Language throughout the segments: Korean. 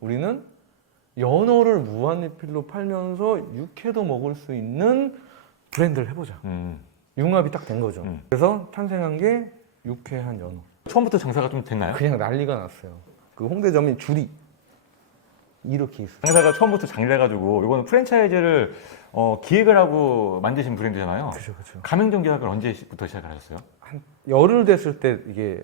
우리는 연어를 무한리필로 팔면서 육회도 먹을 수 있는 브랜드를 해보자. 융합이 딱 된 거죠. 그래서 탄생한 게 유쾌한 연어. 처음부터 장사가 좀 됐나요? 그냥 난리가 났어요. 그 홍대점이 줄이 이렇게 있어요. 장사가 처음부터 잘 돼가지고 이거는 프랜차이즈를 기획을 하고 만드신 브랜드잖아요. 그죠, 그죠. 가맹점 계약을 언제부터 시작을 하셨어요? 한 열흘 됐을 때 이게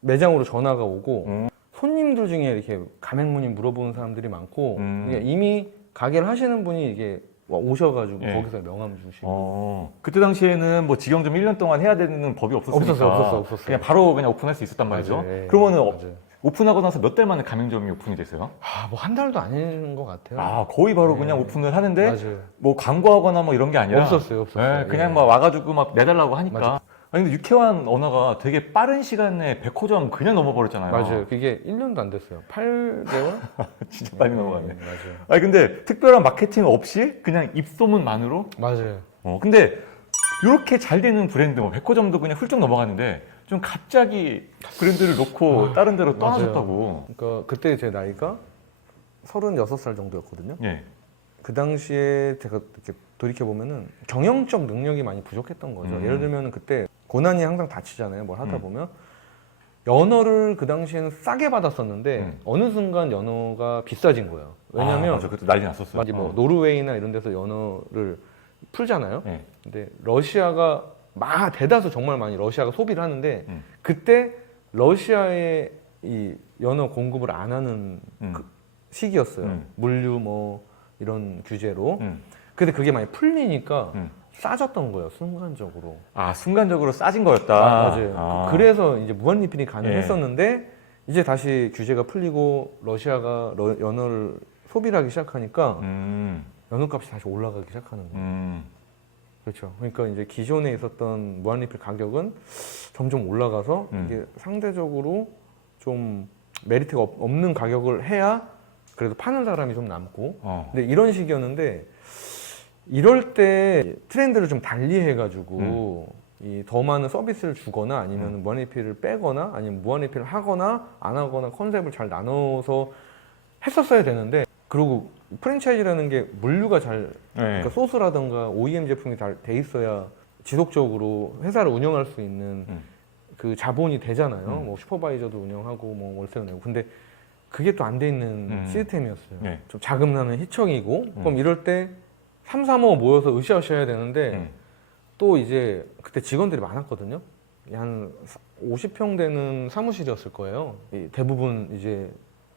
매장으로 전화가 오고 손님들 중에 이렇게 가맹문의 물어보는 사람들이 많고 이게 이미 가게를 하시는 분이 이게 오셔가지고 예. 거기서 명함 주시고. 그때 당시에는 뭐 직영점 1년 동안 해야 되는 법이 없었으니까 없었어요. 그냥 바로 그냥 오픈할 수 있었단 말이죠. 맞아요. 예. 그러면은 맞아요. 오픈하고 나서 몇 달 만에 가맹점이 오픈이 됐어요? 뭐 한 달도 아닌 것 같아요. 거의 바로 네. 그냥 오픈을 하는데 맞아요. 뭐 광고하거나 뭐 이런 게 아니라 없었어요. 네, 그냥 예. 막 와가지고 막 내달라고 하니까. 맞아요. 아니 근데 유쾌한 언어가 되게 빠른 시간에 100호점 그냥 넘어버렸잖아요. 맞아요. 그게 1년도 안 됐어요. 8개월? 진짜 빨리 넘어가네. 맞아요. 아니 근데 특별한 마케팅 없이 그냥 입소문만으로. 맞아요. 근데 이렇게 잘 되는 브랜드 뭐 100호점도 그냥 훌쩍 넘어가는데 좀 갑자기 브랜드를 놓고 다른 데로 떠나셨다고. 그러니까 그때 제 나이가 36살 정도였거든요. 예. 그 당시에 제가 이렇게 돌이켜보면은 경영적 능력이 많이 부족했던 거죠. 예를 들면 그때 고난이 항상 닥치잖아요. 뭘 하다 보면. 연어를 그 당시에는 싸게 받았었는데 어느 순간 연어가 비싸진 거예요. 왜냐면 맞아, 그때 난리 났었어요. 뭐 노르웨이나 이런 데서 연어를 풀잖아요. 예. 근데 러시아가 대다수 정말 많이 러시아가 소비를 하는데 그때 러시아에 이 연어 공급을 안 하는 그 시기였어요. 물류 뭐 이런 규제로. 근데 그게 많이 풀리니까 싸졌던 거예요, 순간적으로. 순간적으로 싸진 거였다. 맞아요. 그래서 이제 무한리필이 가능했었는데 이제 다시 규제가 풀리고 러시아가 연어를 소비를 하기 시작하니까 연어값이 다시 올라가기 시작하는 거예요. 그렇죠. 그러니까 이제 기존에 있었던 무한리필 가격은 점점 올라가서 이게 상대적으로 좀 메리트가 없는 가격을 해야 그래도 파는 사람이 좀 남고. 근데 이런 식이었는데 이럴 때 트렌드를 좀 달리 해가지고 이 더 많은 서비스를 주거나 아니면 무한리필을 빼거나 아니면 무한리필을 하거나 안 하거나 컨셉을 잘 나눠서 했었어야 되는데, 그리고 프랜차이즈라는 게 물류가 잘 그러니까 소스라든가 OEM 제품이 잘 돼 있어야 지속적으로 회사를 운영할 수 있는 그 자본이 되잖아요. 뭐 슈퍼바이저도 운영하고 뭐 월세도 내고. 근데 그게 또 안 돼 있는 시스템이었어요. 좀 자금 나는 희청이고. 그럼 이럴 때 3, 4모 모여서 으쌰으쌰 해야 되는데 또 이제 그때 직원들이 많았거든요. 한 50평 되는 사무실이었을 거예요. 대부분 이제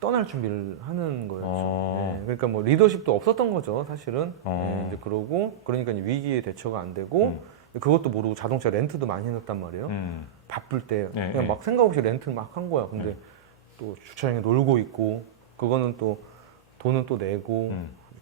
떠날 준비를 하는 거였죠. 그러니까 뭐 리더십도 없었던 거죠, 사실은. 이제 그러니까 이제 위기에 대처가 안 되고 그것도 모르고 자동차 렌트도 많이 해놨단 말이에요. 바쁠 때 그냥 막 생각 없이 렌트 막 한 거야. 근데 또 주차장에 놀고 있고 그거는 또 돈은 또 내고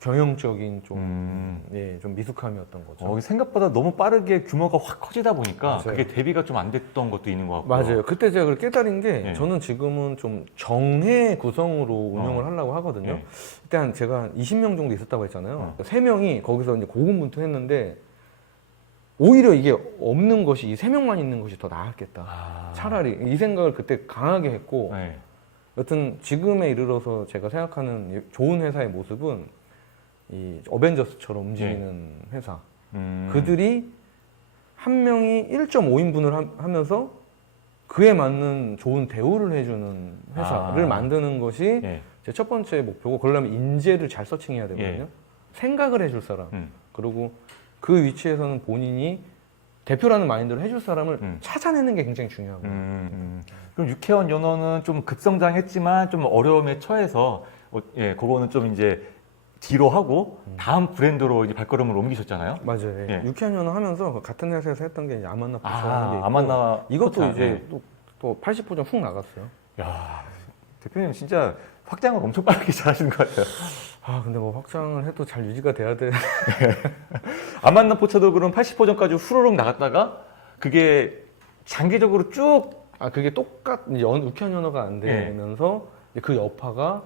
경영적인 좀 미숙함이었던 거죠. 생각보다 너무 빠르게 규모가 확 커지다 보니까 맞아요. 그게 대비가 좀 안 됐던 것도 있는 것 같고요. 맞아요. 그때 제가 그걸 깨달은 게 저는 지금은 좀 정해 구성으로 운영을 하려고 하거든요. 그때 제가 한 20명 정도 있었다고 했잖아요. 3명이 거기서 이제 고군분투했는데 오히려 이게 없는 것이 이 3명만 있는 것이 더 나았겠다. 차라리 이 생각을 그때 강하게 했고 여튼 지금에 이르러서 제가 생각하는 좋은 회사의 모습은 이 어벤져스처럼 움직이는 회사. 그들이 한 명이 1.5인분을 하면서 그에 맞는 좋은 대우를 해주는 회사를 만드는 것이 제 첫 번째 목표고, 그러려면 인재를 잘 서칭해야 되거든요. 생각을 해줄 사람. 그리고 그 위치에서는 본인이 대표라는 마인드를 해줄 사람을 찾아내는 게 굉장히 중요하고요. 그럼 유쾌한 연어는 좀 급성장했지만 좀 어려움에 처해서 그거는 좀 이제 뒤로 하고 다음 브랜드로 이제 발걸음을 옮기셨잖아요. 맞아요. 유쾌한 연어 하면서 같은 회사에서 했던 게 이제 아만나 포차라는 게 있고, 아만나 이것도 포차, 이제 또 80호점 훅 나갔어요. 야, 대표님 진짜 확장을 엄청 빠르게 잘하시는 것 같아요. 근데 뭐 확장을 해도 잘 유지가 돼야 돼. 아만나 포차도 그럼 80호점까지 후루룩 나갔다가 그게 장기적으로 쭉 그게 유쾌한 연어가 안 되면서 그 여파가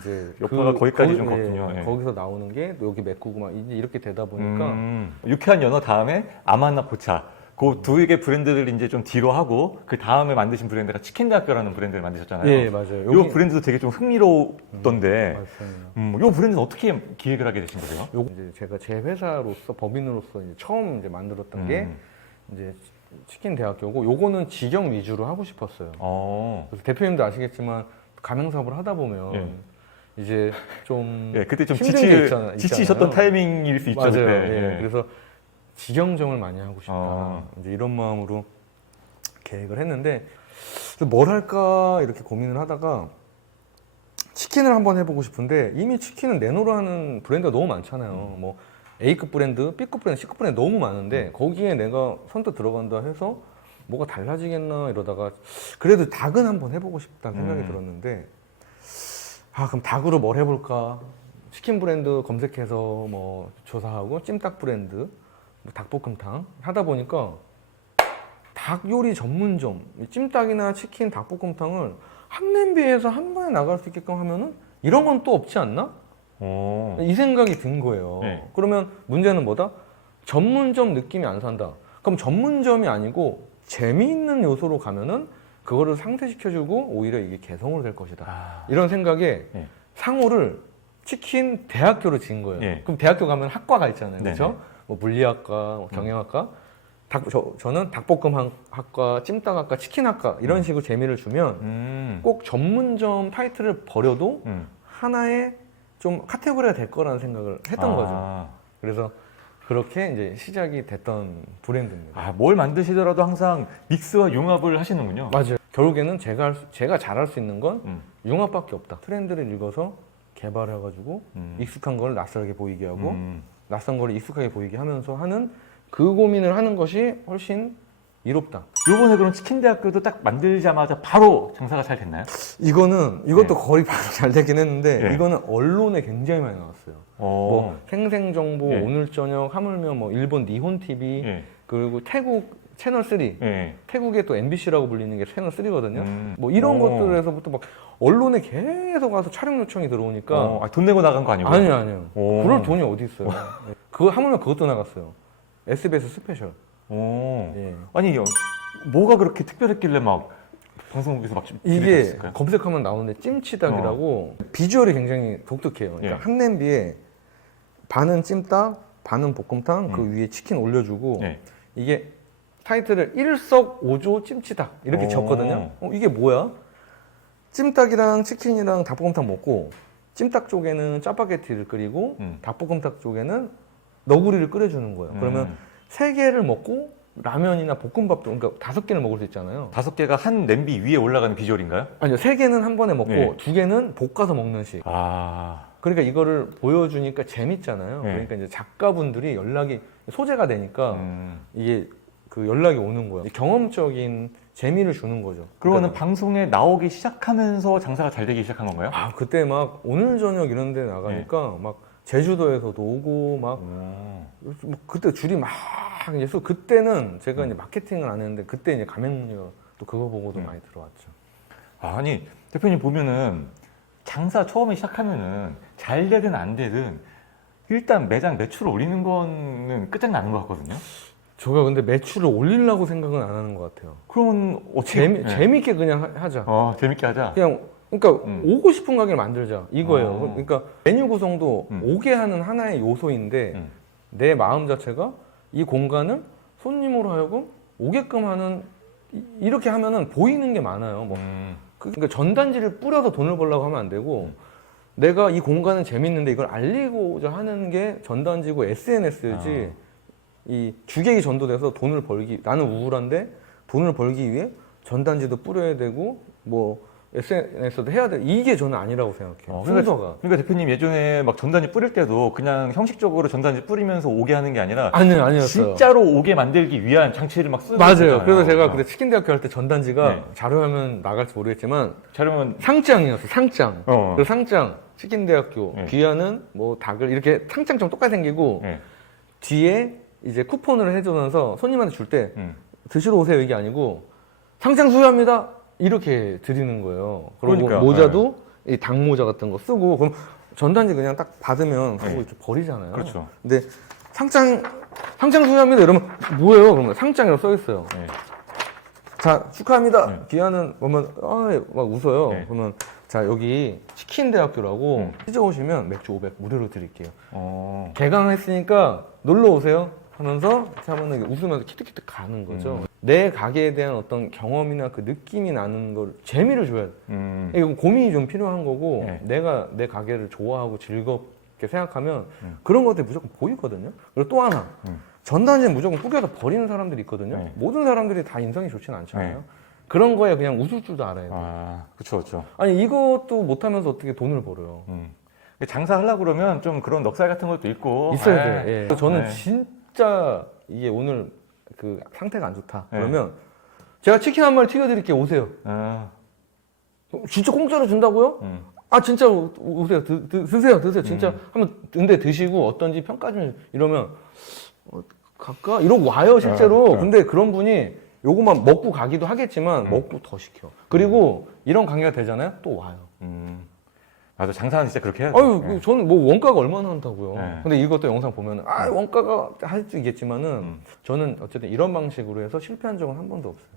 이제 여파가 거기까지 좀 걷군요. 거기서 나오는 게 여기 메꾸고 막 이제 이렇게 되다 보니까 유쾌한 연어 다음에 아만나 포차. 그 두 개 브랜드를 이제 좀 뒤로 하고 그 다음에 만드신 브랜드가 치킨대학교라는 브랜드를 만드셨잖아요. 예, 맞아요. 이 브랜드도 되게 좀 흥미로웠던데 맞습니다. 이 브랜드는 어떻게 기획을 하게 되신 거세요? 요 이제 제가 제 회사로서 법인으로서 이제 처음 이제 만들었던 게 이제 치킨 대학교고 요거는 직영 위주로 하고 싶었어요. 그래서 대표님도 아시겠지만 가맹 사업을 하다 보면 이제 좀 그때 좀 힘든 게 있잖아요. 지치셨던 타이밍일 수 있죠. 맞아요. 그때. 그래서 직영점을 많이 하고 싶다. 이제 이런 마음으로 계획을 했는데 뭘 할까 이렇게 고민을 하다가 치킨을 한번 해보고 싶은데 이미 치킨은 내노라 하는 브랜드가 너무 많잖아요. 뭐 A급 브랜드, B급 브랜드, C급 브랜드 너무 많은데 거기에 내가 선뜻 들어간다 해서 뭐가 달라지겠나 이러다가 그래도 닭은 한번 해보고 싶다는 생각이 들었는데 그럼 닭으로 뭘 해볼까? 치킨 브랜드 검색해서 뭐 조사하고 찜닭 브랜드, 뭐 닭볶음탕 하다 보니까 닭 요리 전문점, 찜닭이나 치킨, 닭볶음탕을 한 냄비에서 한 번에 나갈 수 있게끔 하면은 이런 건 또 없지 않나? 이 생각이 든 거예요. 그러면 문제는 뭐다? 전문점 느낌이 안 산다. 그럼 전문점이 아니고 재미있는 요소로 가면은 그거를 상쇄시켜주고 오히려 이게 개성으로 될 것이다. 이런 생각에 상호를 치킨 대학교로 지은 거예요. 그럼 대학교 가면 학과가 있잖아요. 그렇죠? 뭐 물리학과, 뭐 경영학과. 저는 닭볶음학과, 찜닭학과, 치킨학과 이런 식으로 재미를 주면 꼭 전문점 타이틀을 버려도 하나의 좀 카테고리가 될 거라는 생각을 했던 거죠. 그래서 그렇게 이제 시작이 됐던 브랜드입니다. 뭘 만드시더라도 항상 믹스와 융합을 하시는군요. 맞아요. 결국에는 제가 잘할 수 있는 건 융합밖에 없다. 트렌드를 읽어서 개발해가지고 익숙한 걸 낯설게 보이게 하고 낯선 걸 익숙하게 보이게 하면서 하는 그 고민을 하는 것이 훨씬 이롭다. 요번에 그럼 치킨대학교도 딱 만들자마자 바로 장사가 잘 됐나요? 이것도 거의 바로 잘 되긴 했는데 이거는 언론에 굉장히 많이 나왔어요. 뭐 생생정보, 오늘 저녁, 하물며 뭐 일본 니혼 TV 그리고 태국 채널 3, 태국의 또 MBC라고 불리는 게 채널 3거든요. 뭐 이런 것들에서부터 막 언론에 계속 와서 촬영 요청이 들어오니까 돈 내고 나간 거 아니고요? 아니요. 그럴 돈이 어디 있어요. 그거 하물며 그것도 나갔어요. SBS 스페셜. 아니 뭐가 그렇게 특별했길래 막 방송국에서 막 이게 기획했을까요? 검색하면 나오는데 찜치닭이라고 비주얼이 굉장히 독특해요. 그러니까 한 냄비에 반은 찜닭, 반은 볶음탕, 그 위에 치킨 올려주고 이게 타이틀을 일석오조 찜치닭 이렇게 적거든요. 이게 뭐야? 찜닭이랑 치킨이랑 닭볶음탕 먹고 찜닭 쪽에는 짜파게티를 끓이고 닭볶음탕 쪽에는 너구리를 끓여주는 거예요. 그러면 3개를 먹고 라면이나 볶음밥도 그러니까 5개를 먹을 수 있잖아요. 5개가 한 냄비 위에 올라가는 비주얼인가요? 아니요, 3개는 한 번에 먹고 2개는 볶아서 먹는 식. 그러니까 이거를 보여주니까 재밌잖아요. 그러니까 이제 작가분들이 연락이 소재가 되니까 이게 그 연락이 오는 거예요. 경험적인 재미를 주는 거죠. 그러면 방송에 나오기 시작하면서 장사가 잘 되기 시작한 건가요? 그때 막 오늘 저녁 이런 데 나가니까 막 제주도에서도 오고 막 그때 줄이 막 이제 그때는 제가 이제 마케팅을 안 했는데 그때 이제 가맹문의가 또 그거 보고도 많이 들어왔죠. 아니 대표님 보면은 장사 처음에 시작하면은 잘 되든 안 되든 일단 매장 매출을 올리는 거는 끝장나는 것 같거든요. 제가 근데 매출을 올리려고 생각은 안 하는 것 같아요. 그러면 어떻게 재밌게 그냥 하자. 재밌게 하자. 그러니까 오고 싶은 가게를 만들자 이거예요. 그러니까 메뉴 구성도 오게 하는 하나의 요소인데 내 마음 자체가 이 공간을 손님으로 하여금 오게끔 하는 이렇게 하면은 보이는 게 많아요. 뭐 그러니까 전단지를 뿌려서 돈을 벌려고 하면 안 되고 내가 이 공간은 재밌는데 이걸 알리고자 하는 게 전단지고 SNS지. 이 주객이 전도돼서 돈을 벌기 나는 우울한데 돈을 벌기 위해 전단지도 뿌려야 되고 뭐 SNS도 해야 돼 이게 저는 아니라고 생각해요. 순서가. 그러니까 대표님 예전에 막 전단지 뿌릴 때도 그냥 형식적으로 전단지 뿌리면서 오게 하는 게 아니라 아니었어요. 진짜로 오게 만들기 위한 장치를 막 쓰고 맞아요. 있었잖아요. 그래서 제가 그때 치킨대학교 할 때 전단지가 자료화면 나갈지 모르겠지만 자료면 상장이었어. 상장. 그 상장 치킨대학교 귀하는 뭐 닭을 이렇게 상장처럼 똑같이 생기고 뒤에 이제 쿠폰을 해주면서 손님한테 줄 때 드시러 오세요 이게 아니고 상장 수여합니다 이렇게 드리는 거예요. 그리고 그러니까, 모자도 이 닭 모자 같은 거 쓰고 그럼 전단지 그냥 딱 받으면 하고 이렇게 버리잖아요. 그렇죠. 근데 상장 소유합니다. 이러면 뭐예요? 그러면 상장이라고 써 있어요. 네. 자, 축하합니다. 네. 기아는 보면 막 웃어요. 네. 그러면 자, 여기 치킨 대학교라고 찾아오시면 맥주 500 무료로 드릴게요. 개강했으니까 놀러 오세요. 하면서 하면은 웃으면서 키득키득 가는 거죠. 내 가게에 대한 어떤 경험이나 그 느낌이 나는 걸 재미를 줘야 돼. 이거 고민이 좀 필요한 거고 네. 내가 내 가게를 좋아하고 즐겁게 생각하면 그런 것들이 무조건 보이거든요. 그리고 또 하나 전단지는 무조건 꾸겨서 버리는 사람들이 있거든요. 네. 모든 사람들이 다 인성이 좋지는 않잖아요. 네. 그런 거에 그냥 웃을 줄도 알아야 돼요. 아, 그렇죠. 아니 이것도 못하면서 어떻게 돈을 벌어요? 장사하려고 그러면 좀 그런 넉살 같은 것도 있고 있어야 네. 돼. 예. 저는 네. 진짜 이게 오늘 그 상태가 안 좋다. 네. 그러면 제가 치킨 한 마리 튀겨드릴게요. 오세요. 진짜 공짜로 준다고요? 아 진짜 오세요. 드세요. 진짜 한번 근데 드시고 어떤지 평가 좀 이러면 갈까? 이러고 와요 실제로. 근데 그런 분이 요것만 먹고 가기도 하겠지만 먹고 더 시켜. 그리고 이런 관계가 되잖아요. 또 와요. 맞아, 장사는 진짜 그렇게 해야 돼. 아유, 저는 뭐 원가가 얼마나 한다고요. 네. 근데 이것도 영상 보면 원가가 할 수 있겠지만은 저는 어쨌든 이런 방식으로 해서 실패한 적은 한 번도 없어요.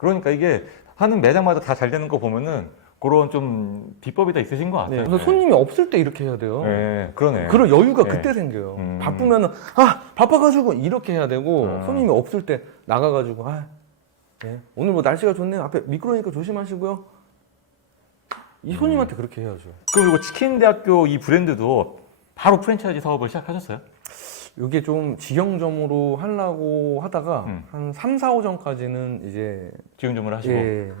그러니까 이게 하는 매장마다 다 잘 되는 거 보면은 그런 좀 비법이 다 있으신 것 같아요. 네. 그래서 손님이 없을 때 이렇게 해야 돼요. 네, 그러네. 그런 여유가 네. 그때 생겨요. 바쁘면은 바빠가지고 이렇게 해야 되고 손님이 없을 때 나가가지고 네. 오늘 뭐 날씨가 좋네요. 앞에 미끄러우니까 조심하시고요. 이 손님한테 그렇게 해야죠. 그리고 치킨 대학교 이 브랜드도 바로 프랜차이즈 사업을 시작하셨어요? 이게 좀 직영점으로 하려고 하다가 한 3, 4, 5점까지는 이제 직영점을 하시고. 예,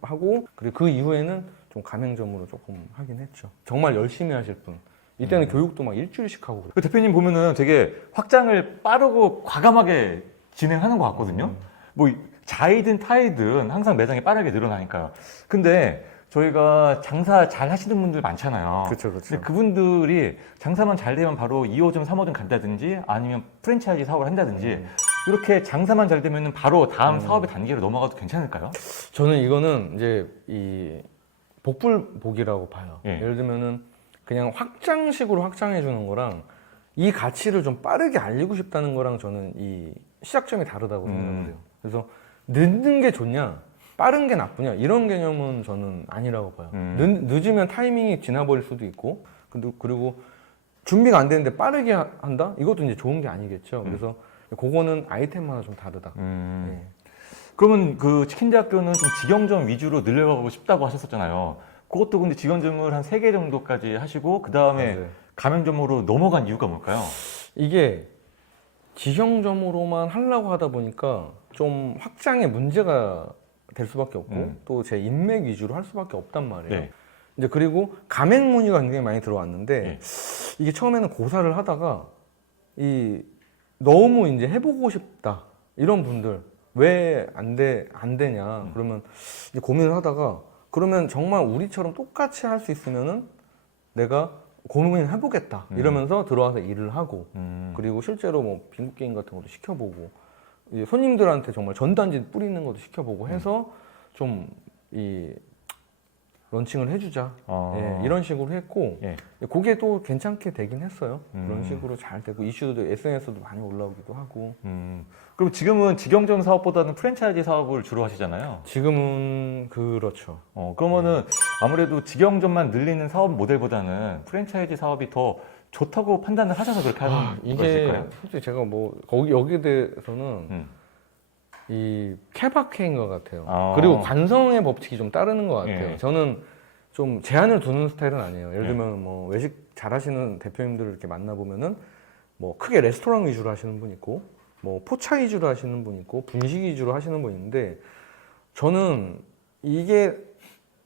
하고 그리고 그 이후에는 좀 가맹점으로 조금 하긴 했죠. 정말 열심히 하실 분. 이때는 교육도 막 일주일씩 하고 그래요. 그 대표님 보면은 되게 확장을 빠르고 과감하게 진행하는 것 같거든요. 뭐 자이든 타이든 항상 매장이 빠르게 늘어나니까요. 근데 저희가 장사 잘 하시는 분들 많잖아요. 그렇죠. 근데 그분들이 장사만 잘 되면 바로 2호점, 3호점 간다든지 아니면 프랜차이즈 사업을 한다든지 이렇게 장사만 잘 되면 바로 다음 사업의 단계로 넘어가도 괜찮을까요? 저는 이거는 이제 이 복불복이라고 봐요. 예. 예를 들면은 그냥 확장식으로 확장해 주는 거랑 이 가치를 좀 빠르게 알리고 싶다는 거랑 저는 이 시작점이 다르다고 생각을 해요. 그래서 늦는 게 좋냐, 빠른 게 나쁘냐 이런 개념은 저는 아니라고 봐요. 늦으면 타이밍이 지나버릴 수도 있고, 그리고 준비가 안 되는데 빠르게 한다? 이것도 이제 좋은 게 아니겠죠. 그래서 그거는 아이템마다 좀 다르다. 네. 그러면 그 치킨 대학교는 좀 직영점 위주로 늘려가고 싶다고 하셨었잖아요. 그것도 근데 직영점을 한 3개 정도까지 하시고 그 다음에 맞아요. 가맹점으로 넘어간 이유가 뭘까요? 이게 직영점으로만 하려고 하다 보니까 좀 확장에 문제가 될 수밖에 없고 또 제 인맥 위주로 할 수밖에 없단 말이에요. 네. 이제 그리고 가맹 문의가 굉장히 많이 들어왔는데 네. 이게 처음에는 고사를 하다가 이 너무 이제 해보고 싶다 이런 분들 왜 안 되냐 그러면 이제 고민을 하다가 그러면 정말 우리처럼 똑같이 할 수 있으면은 내가 고민을 해보겠다 이러면서 들어와서 일을 하고 그리고 실제로 뭐 빙고 게임 같은 것도 시켜보고 이제 손님들한테 정말 전단지 뿌리는 것도 시켜보고 해서 좀 이 런칭을 해주자 예, 이런 식으로 했고 예. 그게 또 괜찮게 되긴 했어요. 그런 식으로 잘 되고 이슈도 SNS도 많이 올라오기도 하고 그럼 지금은 직영점 사업보다는 프랜차이즈 사업을 주로 하시잖아요. 지금은 그렇죠. 그러면은 아무래도 직영점만 늘리는 사업 모델보다는 프랜차이즈 사업이 더 좋다고 판단을 하셔서 그렇게 하는 이게 것일까요? 솔직히 제가 뭐 여기에 대해서는 이 케바케인 것 같아요. 그리고 관성의 법칙이 좀 따르는 것 같아요. 예. 저는 좀 제한을 두는 스타일은 아니에요. 예를 들면 뭐 외식 잘하시는 대표님들을 이렇게 만나보면은 뭐 크게 레스토랑 위주로 하시는 분 있고 뭐 포차 위주로 하시는 분 있고 분식 위주로 하시는 분 있는데 저는 이게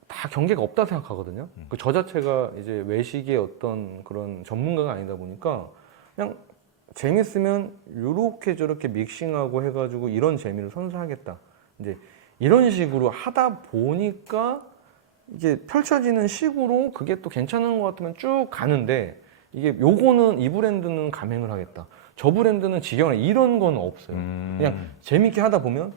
다 경계가 없다 생각하거든요. 저 자체가 이제 외식의 어떤 그런 전문가가 아니다 보니까 그냥 재밌으면 요렇게 저렇게 믹싱하고 해가지고 이런 재미를 선사하겠다. 이제 이런 식으로 하다 보니까 이게 펼쳐지는 식으로 그게 또 괜찮은 것 같으면 쭉 가는데 이게 요거는 이 브랜드는 가맹을 하겠다. 저 브랜드는 직영을 이런 건 없어요. 그냥 재밌게 하다 보면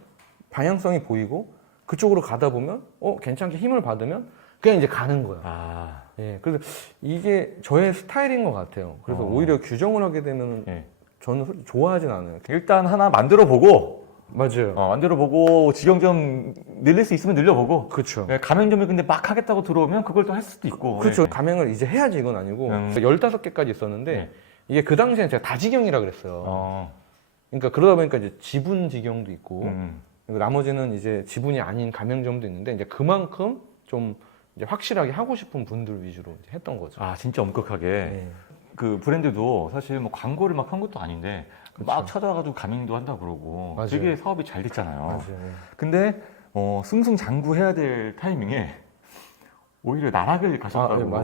방향성이 보이고 그쪽으로 가다 보면 괜찮게 힘을 받으면 그냥 이제 가는 거야. 예, 그래서 이게 저의 스타일인 것 같아요. 그래서 오히려 규정을 하게 되면 예. 저는 솔직히 좋아하진 않아요. 일단 하나 만들어 보고 맞아요. 만들어 보고 직영 좀 늘릴 수 있으면 늘려보고 그렇죠. 가맹점이 근데 막 하겠다고 들어오면 그걸 또 할 수도 있고 그렇죠. 예. 가맹을 이제 해야지 이건 아니고 15개까지 있었는데 네. 이게 그 당시엔 제가 다직영이라 그랬어요. 그러니까 그러다 보니까 이제 지분 직영도 있고 그리고 나머지는 이제 지분이 아닌 가맹점도 있는데 이제 그만큼 좀 이제 확실하게 하고 싶은 분들 위주로 이제 했던 거죠. 아 진짜 엄격하게 네. 그 브랜드도 사실 뭐 광고를 막 한 것도 아닌데 막 그쵸. 찾아가지고 가맹도 한다 그러고 맞아요. 되게 사업이 잘 됐잖아요. 맞아요. 근데 승승장구해야 될 타이밍에 오히려 나락을 가셨다고. 네, 맞아요.